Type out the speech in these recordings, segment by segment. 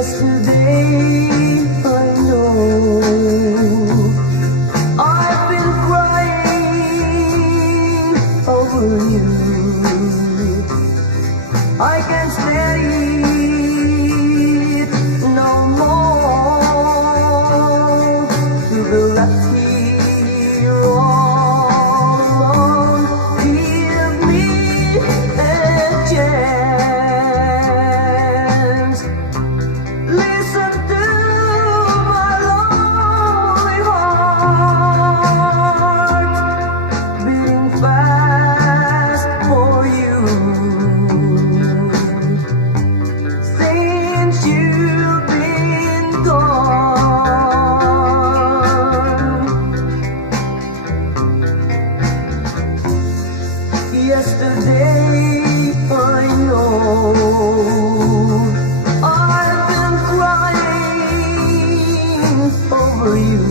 Yesterday I know I've been crying over you. I can't stand it no more to be left here all alone. Give me a chance. Listen to my lonely heart beating fast for you. Since you've been gone, yesterday I know I've been crying over you.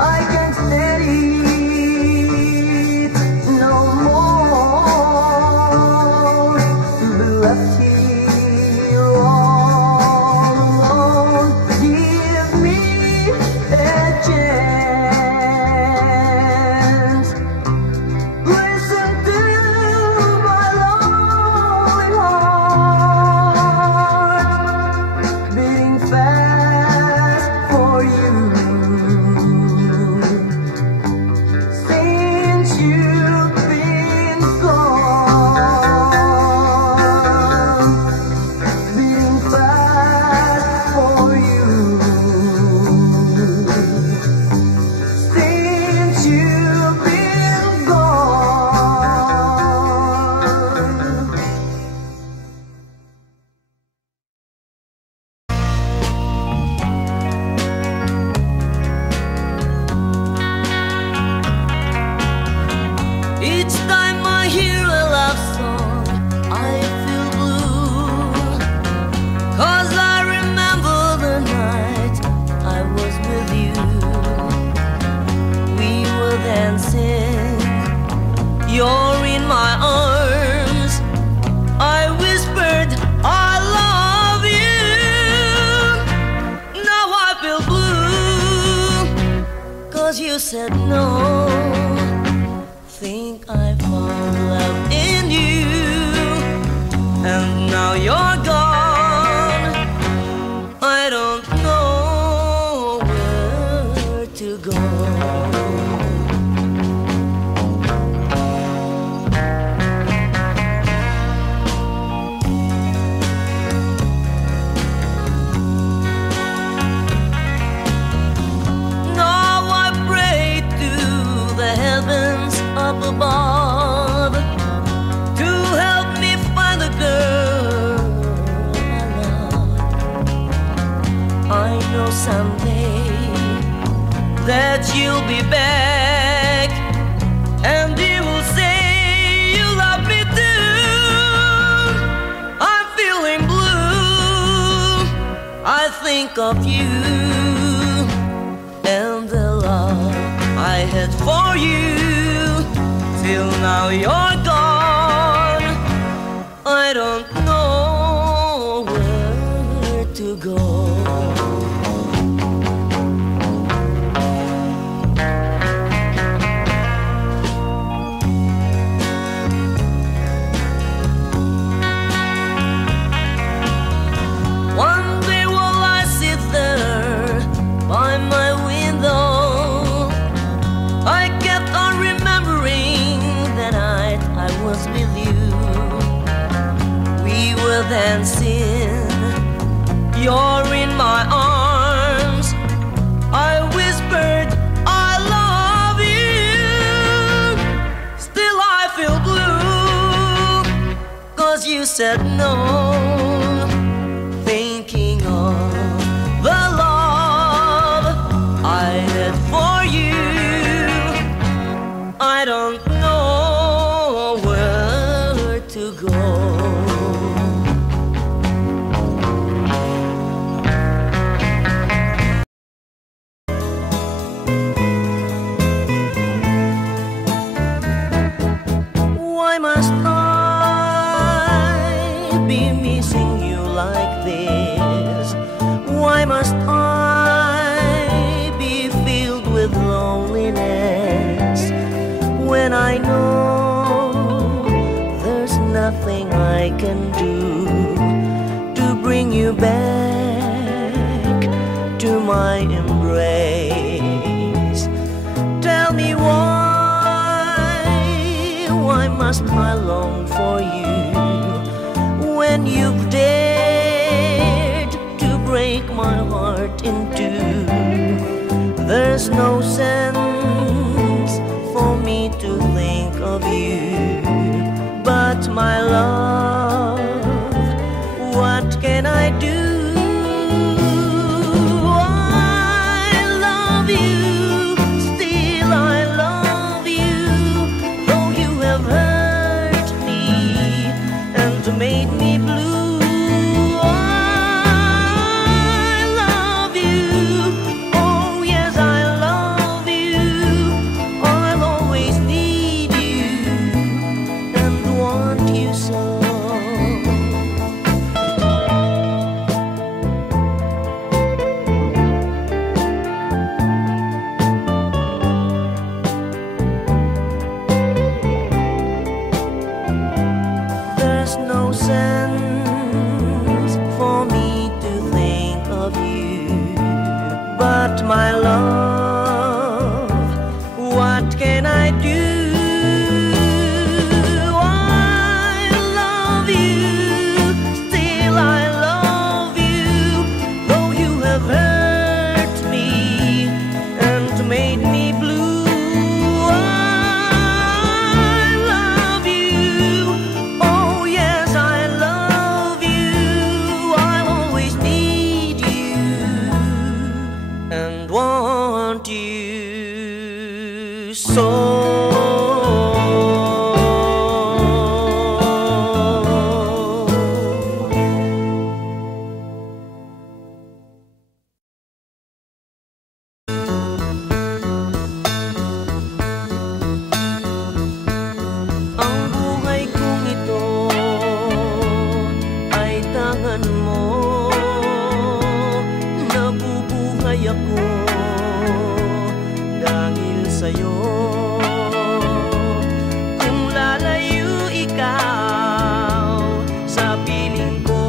I can't stand it no more to be left here all alone. Give me a chance. Listen to my lonely heart beating fast for you. Since you've been gone, beating fast for you. Since you've been gone. Each time I hear a love song, I feel blue. 'Cause I remember the night I was with you. We were dancing, you're in my arms. I whispered, I love you. Now I feel blue, 'cause you said no. Think I found love in you, and now you're gone. I don't know where to go. Now I pray to the heavens up above to help me find the girl I love. I know someday that you'll be back, and you will say you love me too. I'm feeling blue, I think of you and the love I had for you. Till now you're gone, I don't know where to go. One day while I sit there by my window, I kept on remembering the night I was with you. We were dancing, you're in my arms. I whispered, I love you. Still I feel blue, 'cause you said no. Thinking of the love I had for you, I don't know where to go. Why must I be missing you like can do to bring you back to my embrace. Tell me why must I long for you when you've dared to break my heart in two? There's no sense for me to think of you, but my love, what can I do? I love you, still I love you, though you have hurt me and made me blue. My love, what can I do? I love you, still I love you, though you have hurt me and made me blue. I love you, oh yes I love you, I'll always need you and want you so. Ang buhay kong ito ay tangan mo, nabubuhay ako dahil sa'yo. Kung lalayo ikaw sa piling ko,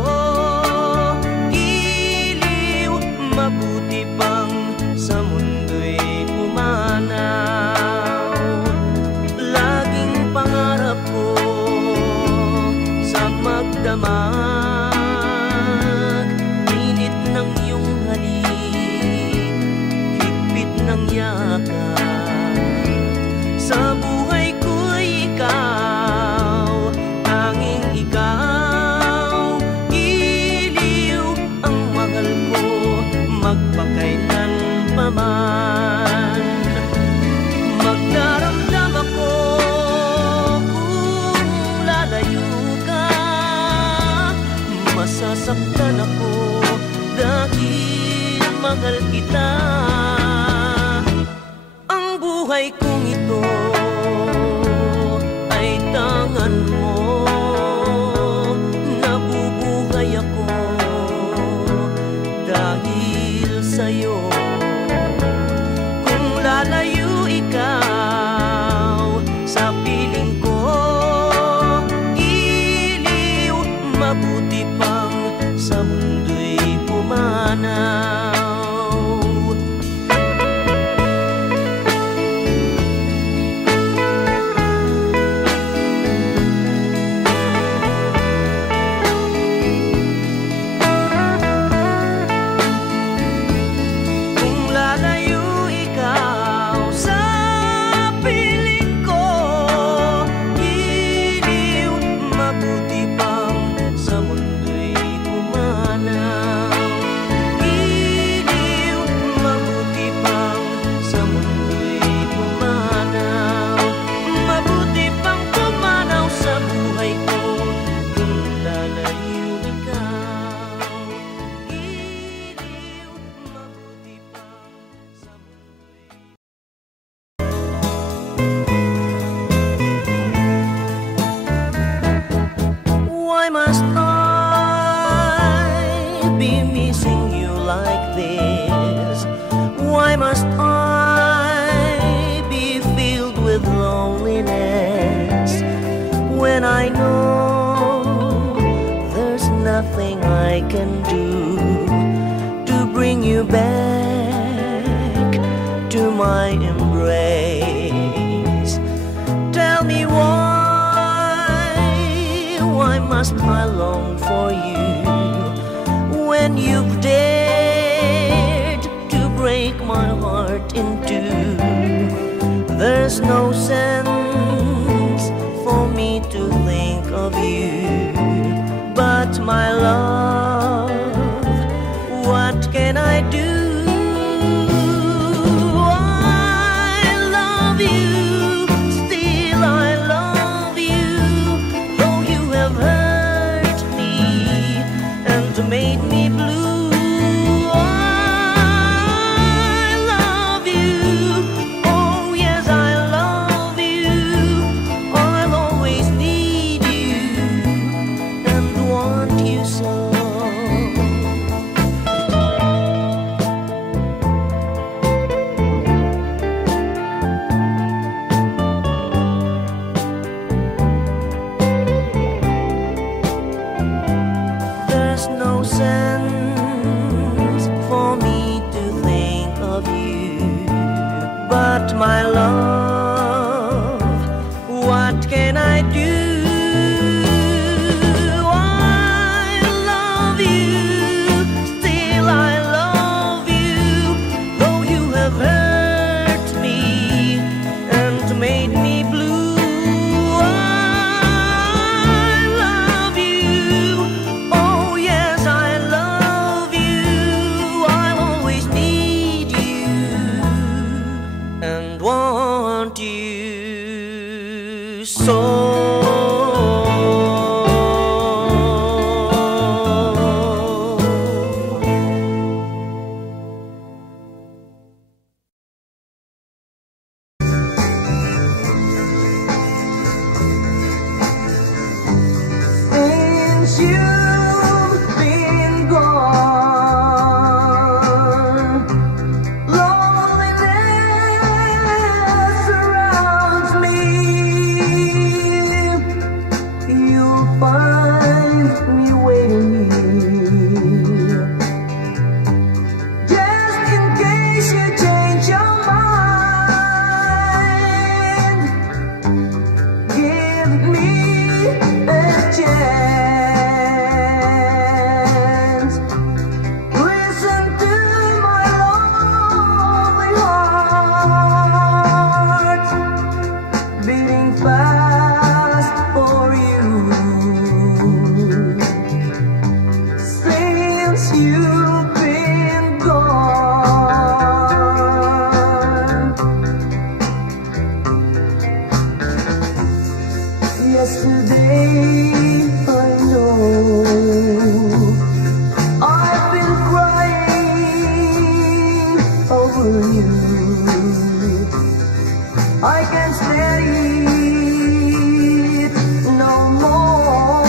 giliw, mabuti pang sa mundo'y pumanaw. Laging pangarap ko sa magdamag, init ng iyong halik, higpit ng yakap. Sa buhay ko'y ikaw, tanging ikaw, giliw ang mahal ko, magpakailan pa man. Magdaramdam ako kung lalayo ka, masasaktan ako dahil mahal kita. Ang buhay kong ito ay tangan mo, nabubuhay ako dahil sa'yo. Kung lalayo ikaw sa piling ko, giliw, mabuti pang sa mundo'y pumanaw. when I know nothing I can do to bring you back to my embrace. Tell me why must I long for you when you've dared to break my heart in two? There's no sense for me to think of you, but my love, what can I do? I love you, still I love you, though you have hurt me and made me blue. I love you, oh yes I love you, I'll always need you and want you so. There's no sense for me to think of you, but my love, what can I do? I love you, still I love you, though you have hurt me and made me blue. I love you, oh yes I love you, I'll always need you and want you so. Since you've been gone, loneliness surrounds me. You'll find me waiting here, just in case you change your mind. Give me a chance. Listen to my lonely heart beating fast for you. Since you've been gone, yesterday I know I've been crying over you. I can't stand it no more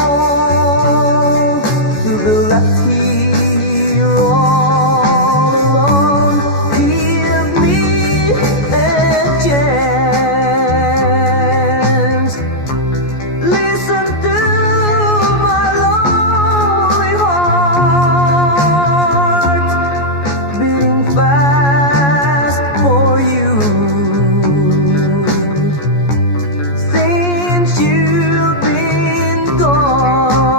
to be left here all alone. Give me a chance. Listen to my lonely heart beating fast for you. Since you've been gone,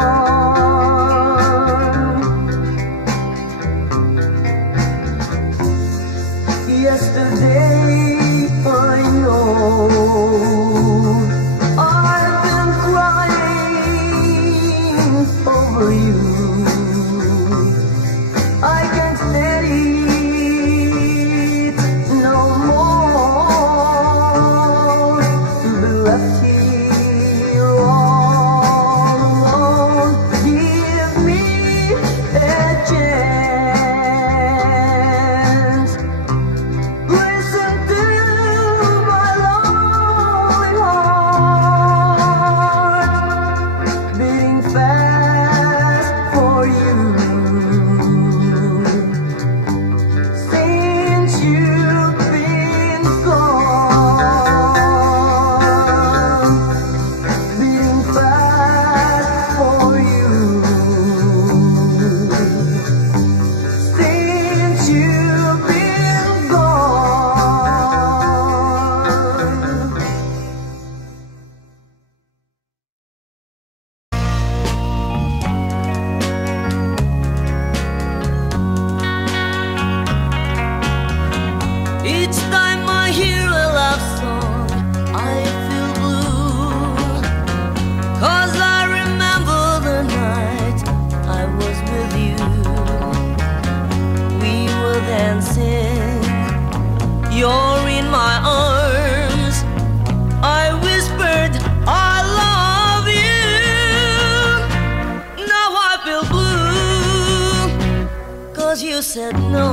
said no.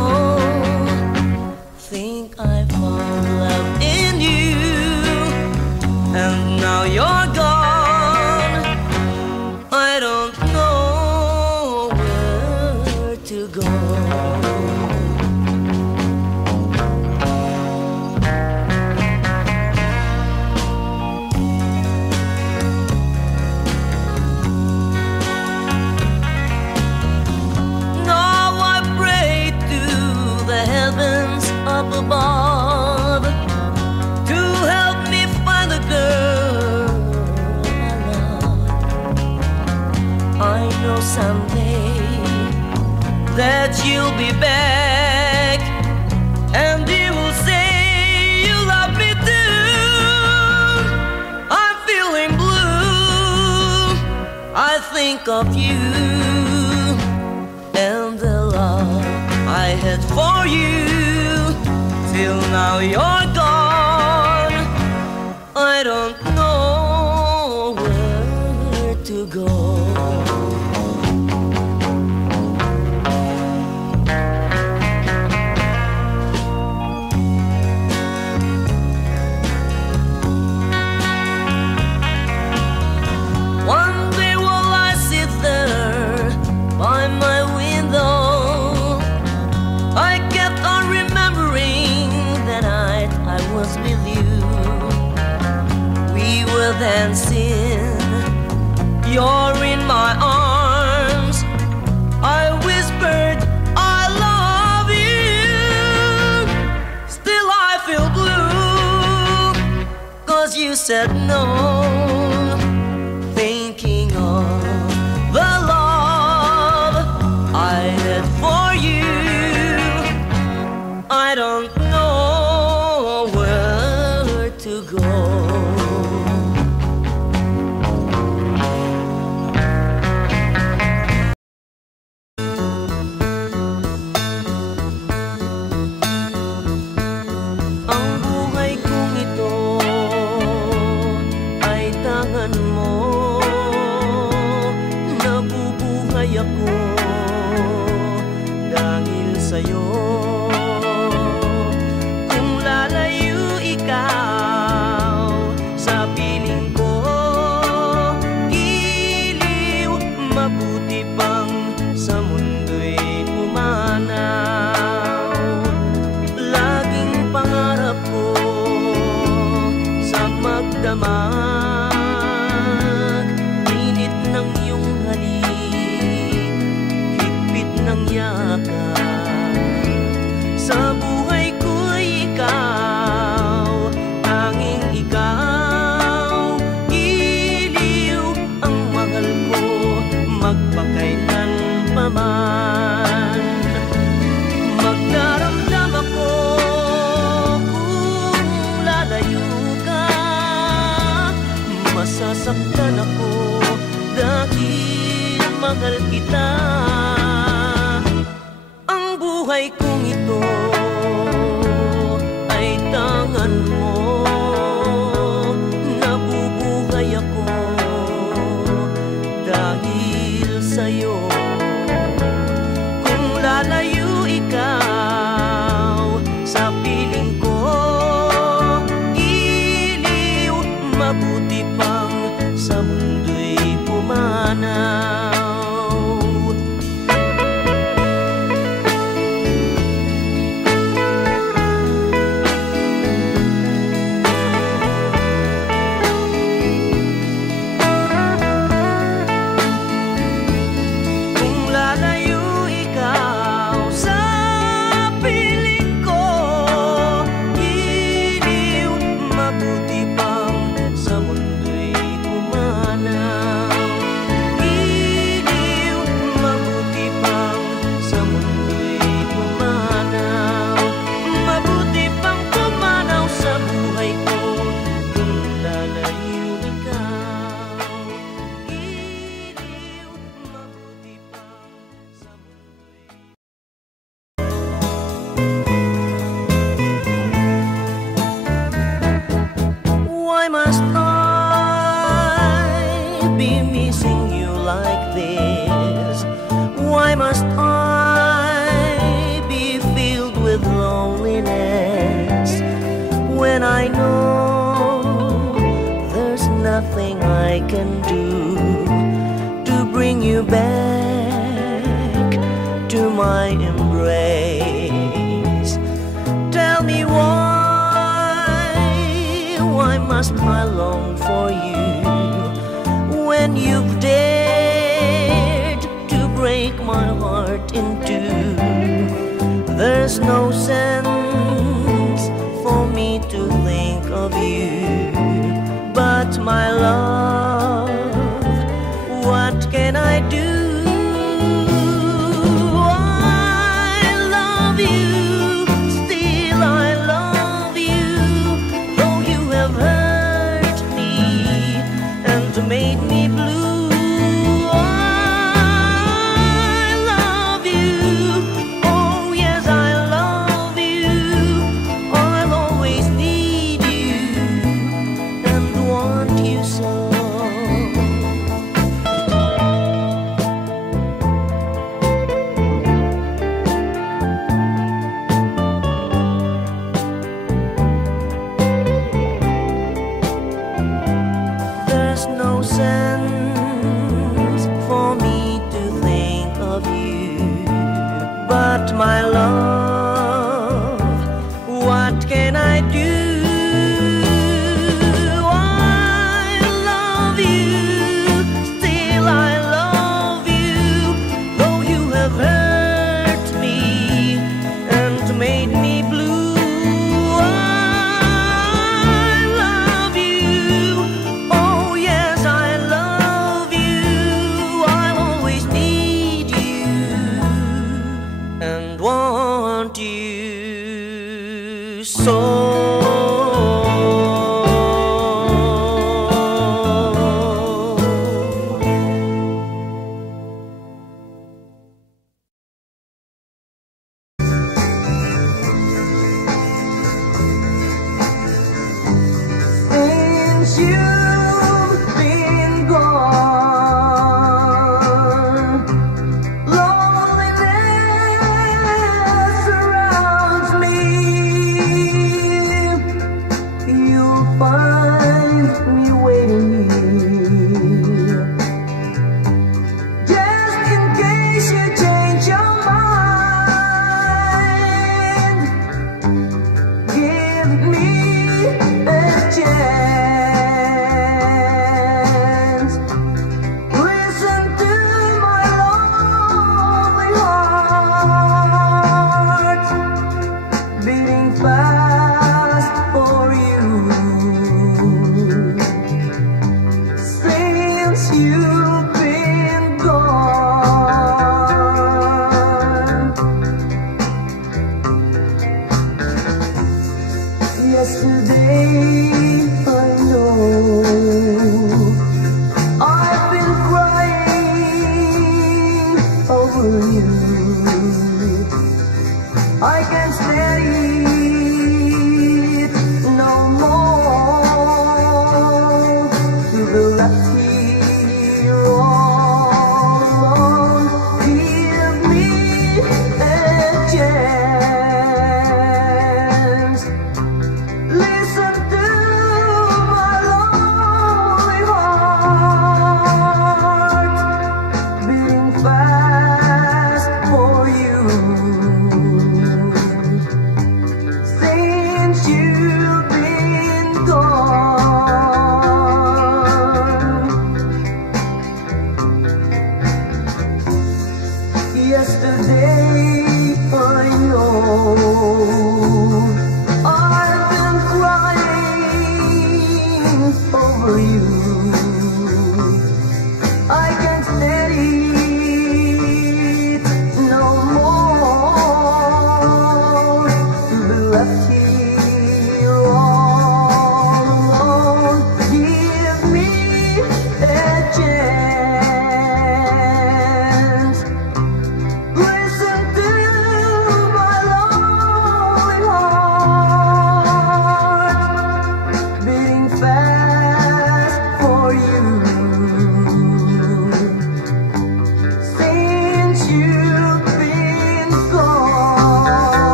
Think I found love in you, and now you're gone. I don't know where to go. Up above to help me find the girl I love. I know someday that you'll be back, and you will say you love me too. I'm feeling blue. I think of you and the love I had for you. Till now you're gone. I don't know where to go. One day while I sit there by my window, I kept on remembering the night I was with you. We were dancing, you're in my arms. I whispered, I love you. Still I feel blue, 'cause you said no. Thinking of the love I had for you, I don't know where to go. Ang buhay kong ito ay tangan mo. Nabubuhay ako dahil sa'yo. Magdamag, init ng iyong halik, higpit ng yakap. Sa buhay ko'y ikaw, tanging ikaw, iliw ang mahal ko, magpakailan pa man. Magdaramdam ako kung lalayo, masasaktan ako dahil mahal kita. Ang buhay kong ito ay tangan mo. Nabubuhay ako dahil sa'yo. Kung lalayo ikaw sa piling ko, iliw, mabuti pang sa mundo'y pumanaw. Kung lalayo ikaw sa piling ko, iliw, mabuti pang sa mundo'y pumanaw. Iliw, mabuti pang sa mundo'y pumanaw. Mabuti pang pumanaw sa buhay ko kung lalayo ikaw. Iliw, mabuti pang sa mundo'y. Why must I be missing you like this? Why must I to bring you back to my embrace. Tell me why must I long for you when you've dared to break my heart in two? There's no sense for me to think of you, but my love, what can I do? I love you, still I love you, though you have hurt me and made me blue. But my love, what can I do? I love you, still I love you, though you have hurt me and made me blue. I love you, oh yes I love you, I'll always need you and want you so. Since you've been gone, loneliness surrounds me. You'll find me waiting here, just in case you change your mind. Give me a chance. Listen to my lonely heart beating fast for you. Since you've been gone, yesterday I know I've been crying over you. I can't stand it no more to be left here all alone. Give me a chance. Listen to my lonely heart beating fast for you.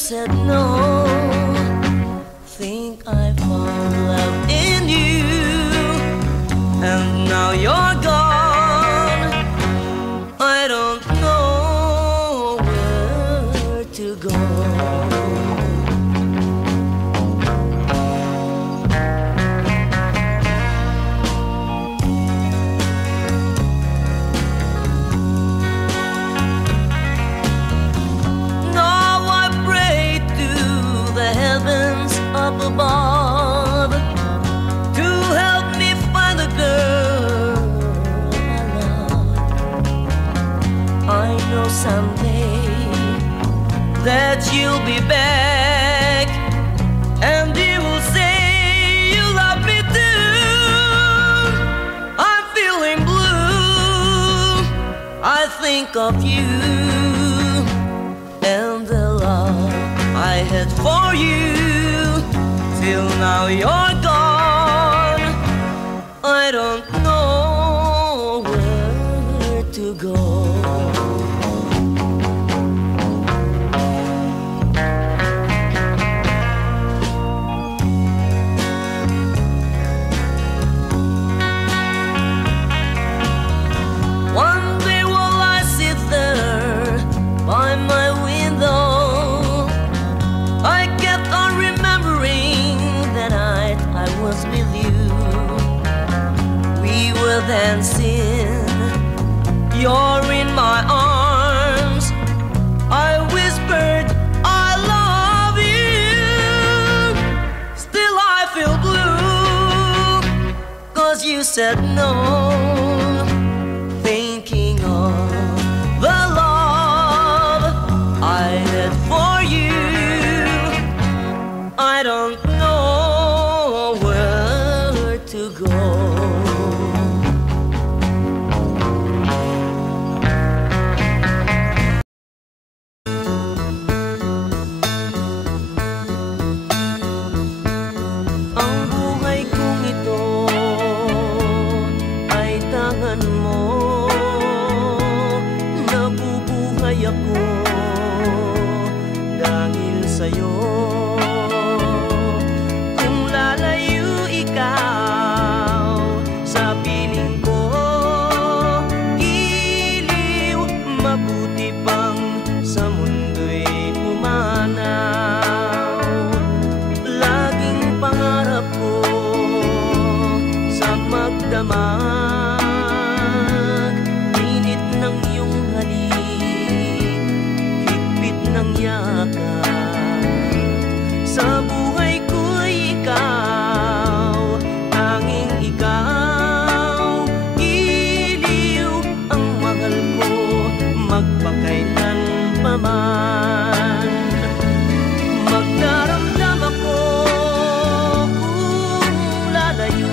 said no. Think I found love in you, and now you're gone. I don't know where to go. Up above to help me find the girl I love. I know someday that you'll be back, and you will say you love me too. I'm feeling blue. I think of you and the love I had for you. Till now you're gone. I don't know where to go. One day while I sit there by my window, I kept on remembering that night I was with you. We were dancing, you're in my arms. I whispered, I love you. Still I feel blue, 'cause you said no. Thinking of the love I had for you, I don't know where to go. Ang buhay kong ito ay tangan mo. Nabubuhay ako dahil sa'yo. Magdamag, init ng iyong halik, higpit ng yakap. Sa buhay ko'y ikaw, tanging ikaw, iliw ang mahal ko, magpakailan pa man. Magdaramdam ako kung lalayo,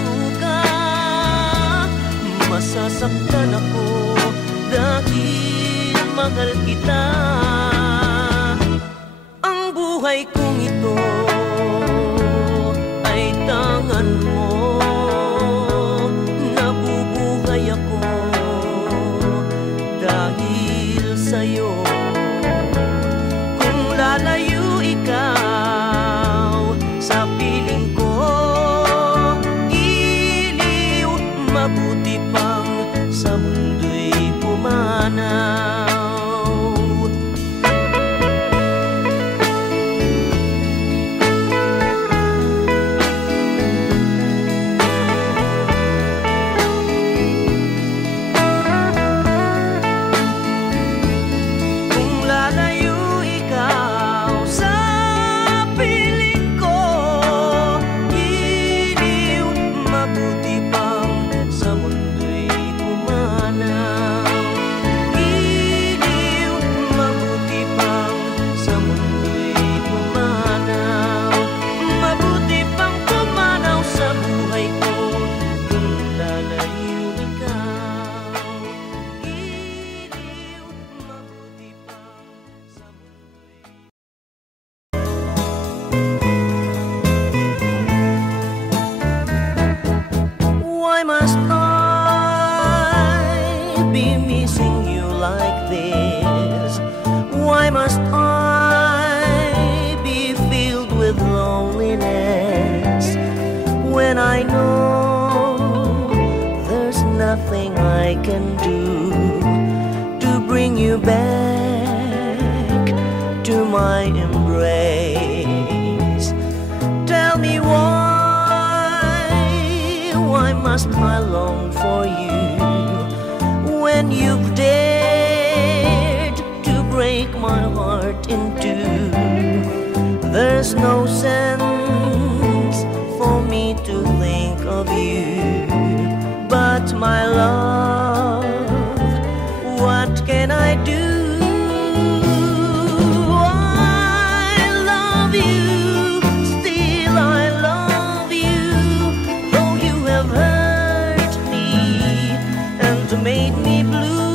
masasaktan ako dahil mahal kita. Ang buhay kong ito ay tangan mo. Nabubuhay ako dahil sa'yo. Kung lalayo ikaw sa piling ko, iliw, mabuti pang sa mundo'y pumanaw. happiness when I know there's nothing I can do to bring you back to my embrace. Tell me why must I long for you when you've dared to break my heart in two? There's no sense for me to think of you, but my love, what can I do? I love you, still I love you, though you have hurt me and made me blue.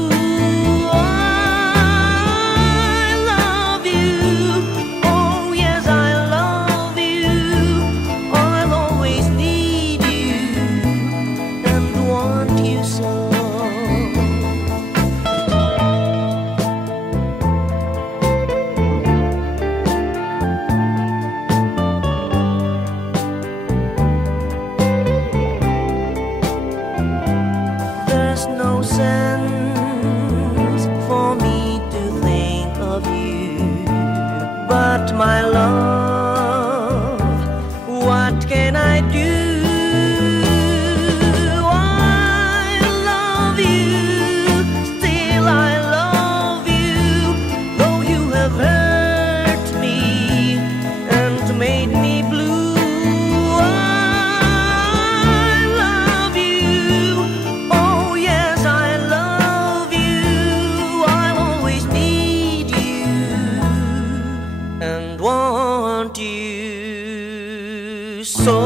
But my love, what can I do? I love you, still I love you, though you have hurt me and made me blue. I love you, oh yes I love you, I'll always need you and want you so.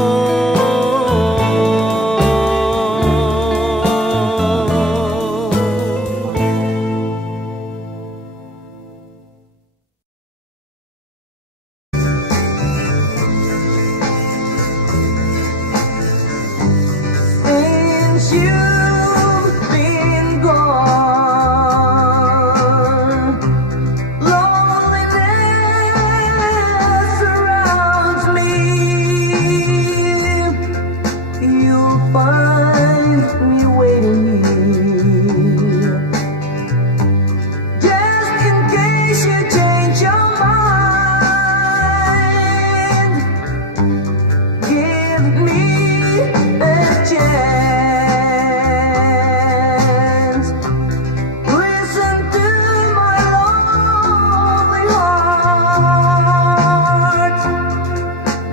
Since you've been gone, loneliness surrounds me. You'll find me waiting here, just in case you change your mind. Give me a chance. Listen to my lonely heart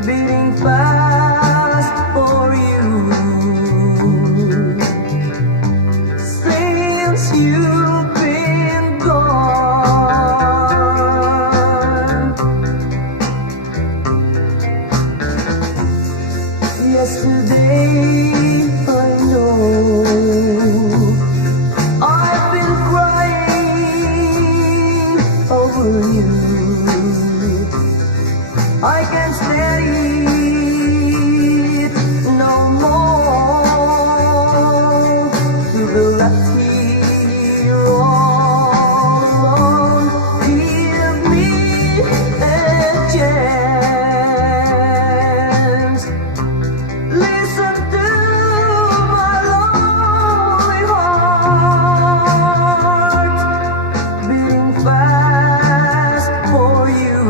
beating fast for you. Since you've been gone, yesterday I know I've been crying over you. I can't stand it no more to be left here all alone. Give me a chance. Listen to my lonely heart beating fast for you.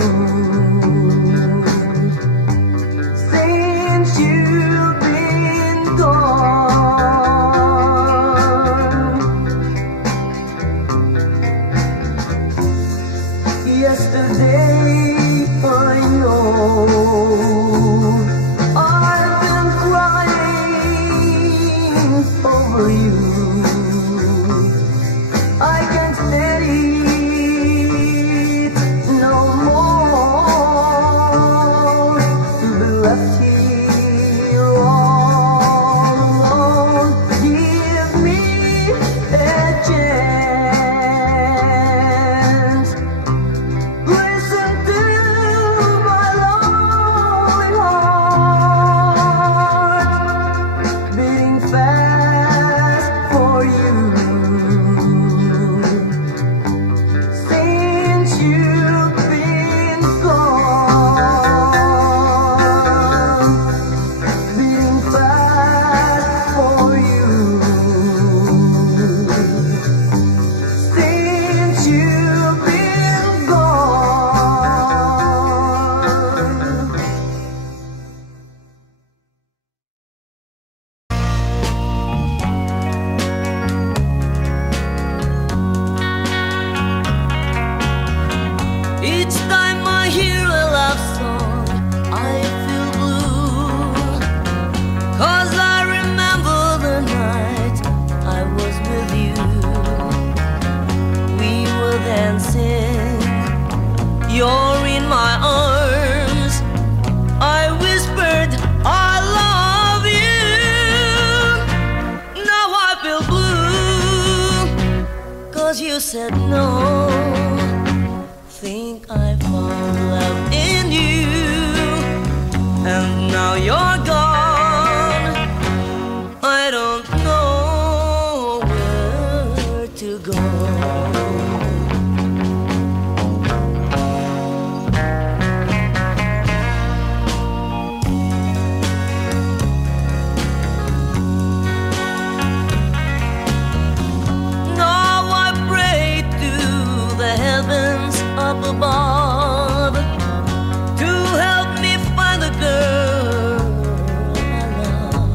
said no. Think I found love in you, and now you're gone. I don't know where to go. Up above to help me find the girl I love.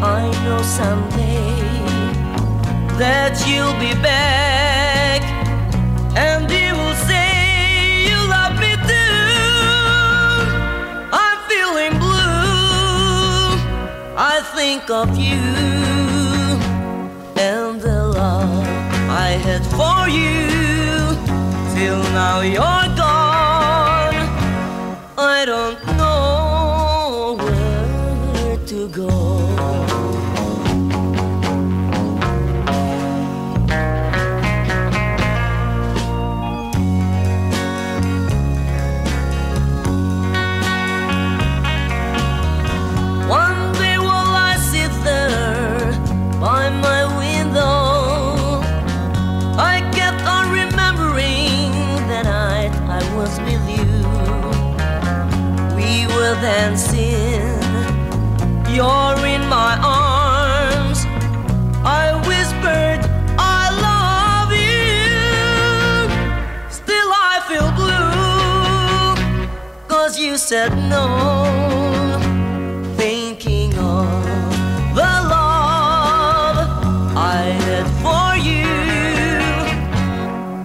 I know someday that you'll be back, and you will say you love me too. I'm feeling blue. I think of you and the love I had for you. Till now you're gone. I don't know where to go. One day while I sit there by my window, I kept on remembering the night I was with you. We were dancing, you're in my arms. I whispered, I love you. Still I feel blue, 'cause you said no. Thinking of the love I had for you,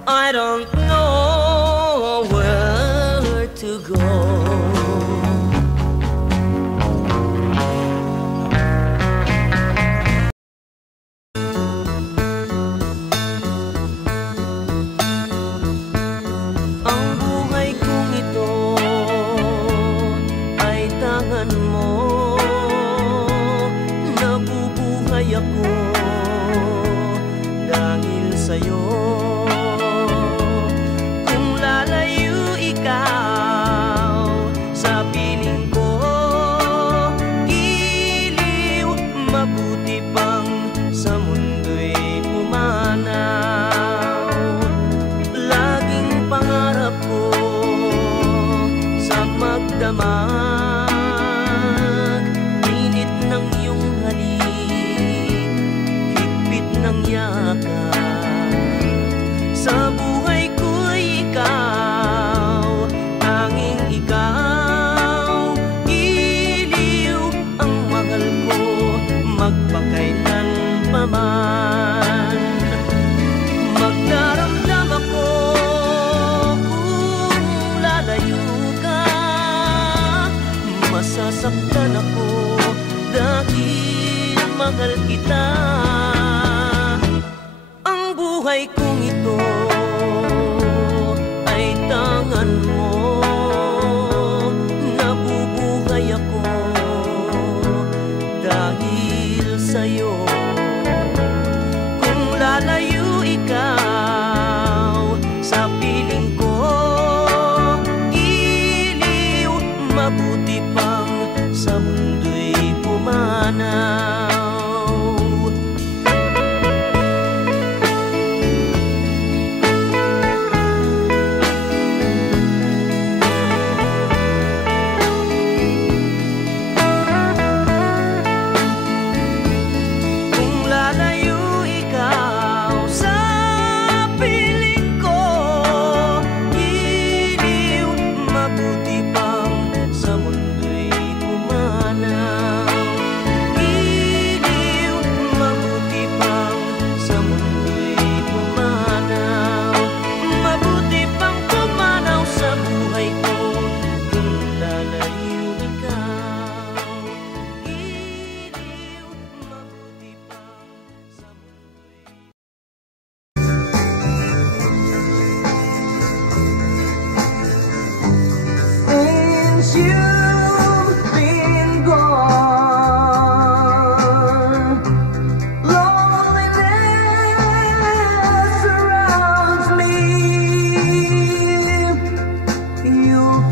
I don't know where to go. Ang buhay kong ito ay tangan mo. Nabubuhay ako dahil sa'yo. Magdamag, init ng iyong halik, higpit ng yakap. Sa buhay ko'y ikaw, tanging ikaw. Iliw ang mahal ko, magpakailan pa man. Magdaramdam ako kung lalayo. Masasaktan ako dahil mahal kita. Ang buhay kong ito ay tangan mo. Nabubuhay ako dahil sa'yo. Kung lalayo ikaw sa piling ko, iliw, mabuti pang sa mundo'y pumanaw.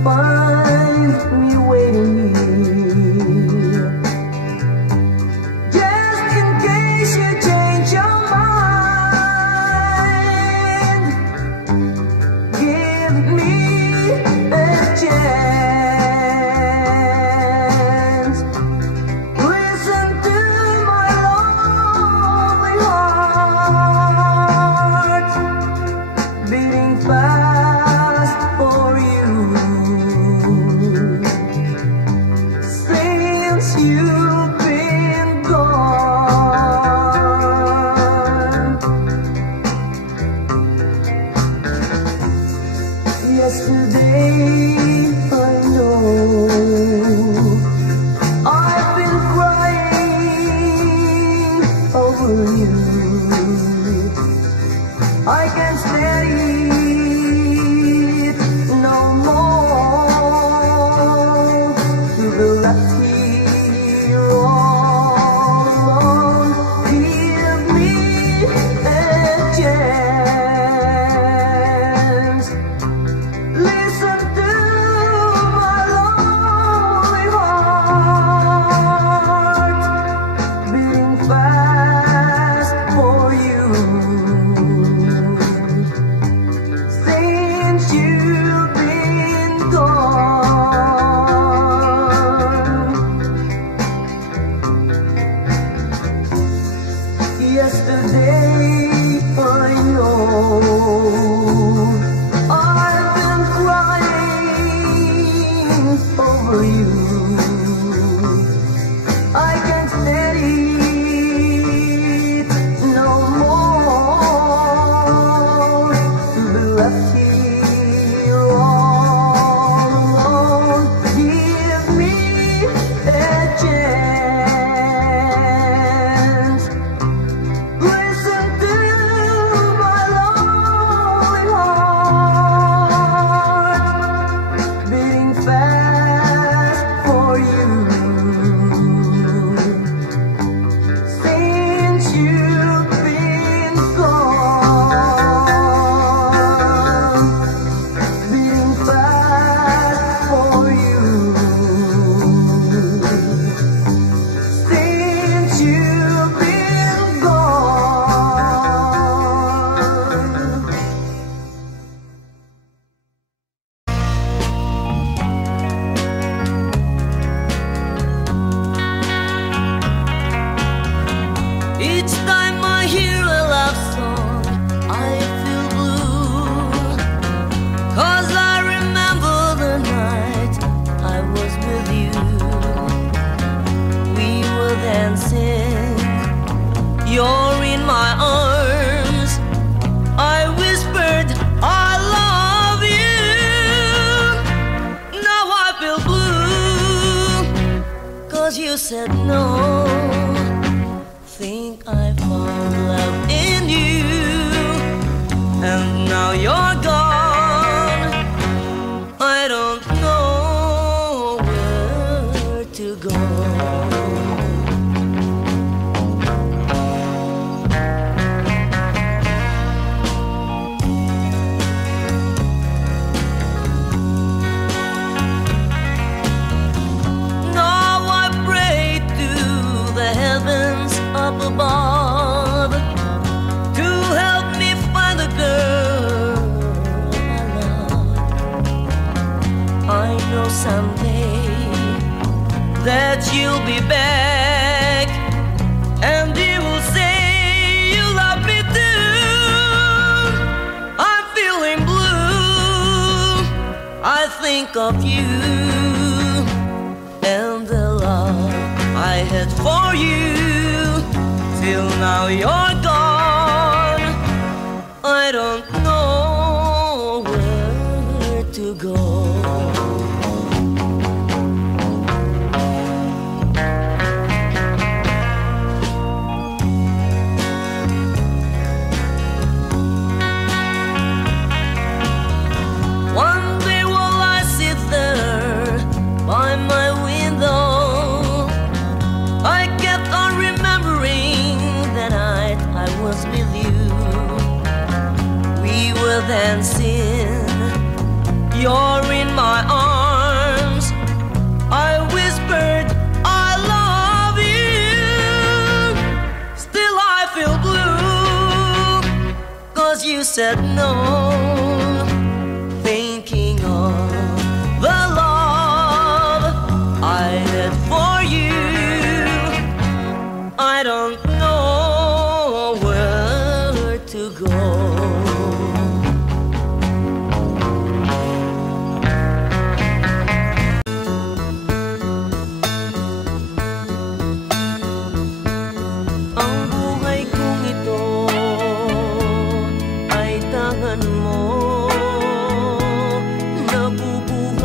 find me waiting here, just in case you change your mind. Give me a chance. Listen to my lonely heart beating fast for you. Since you've been gone, yesterday I know I've been crying over you. I can't stand it no more to be left here all alone. Give me a chance. Listen to my lonely heart beating fast for you. Since you've been gone, yesterday I know I've been crying over you. I can't stand it no more to be left here all alone. Give me a chance. Listen to my lonely heart beating fast for you. Since you've been gone, beating fast for you. Since you've been gone. Each time I hear a love song, I feel blue, 'cause I remember the night I was with you. We were dancing, you're in my arms. I whispered, I love you. Now I feel blue, 'cause you said no. Think I found love in you, and now you're gone. I don't know where to go. Now I pray to the heavens up above to help me find the girl I love. I know someday that you'll be back, and you will say you love me too. I'm feeling blue, I think of you and the love I had for you. Till now you're gone, I don't know where to go. One day while I sit there by my window, I kept on remembering the night I was with you. We were dancing, you're in my arms.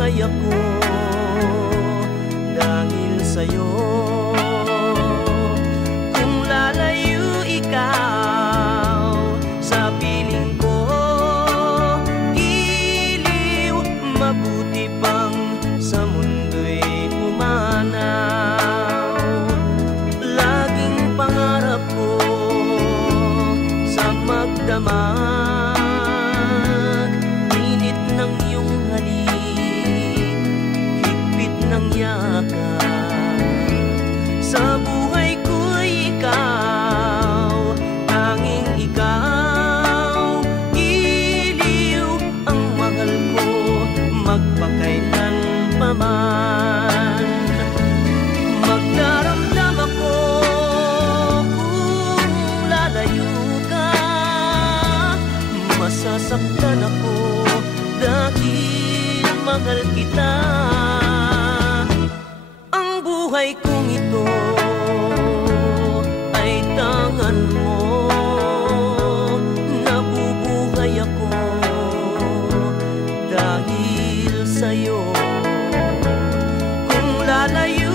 nabubuhay ako dahil sa'yo. Kung lalayo ikaw sa piling ko, iliw, mabuti pang sa mundo'y pumanaw. Laging pangarap ko sa magdamag, init ng iyong halik, higpit ng yakap. Sa buhay ko'y ikaw, tanging ikaw, iliw, ang mahal ko, magpakailan pa man. Magdaramdam ako kung lalayo ka, masasaktan ako dahil mahal kita. Ang buhay kong ito ay tangan mo, nabubuhay ako dahil sa'yo. Kung lalayo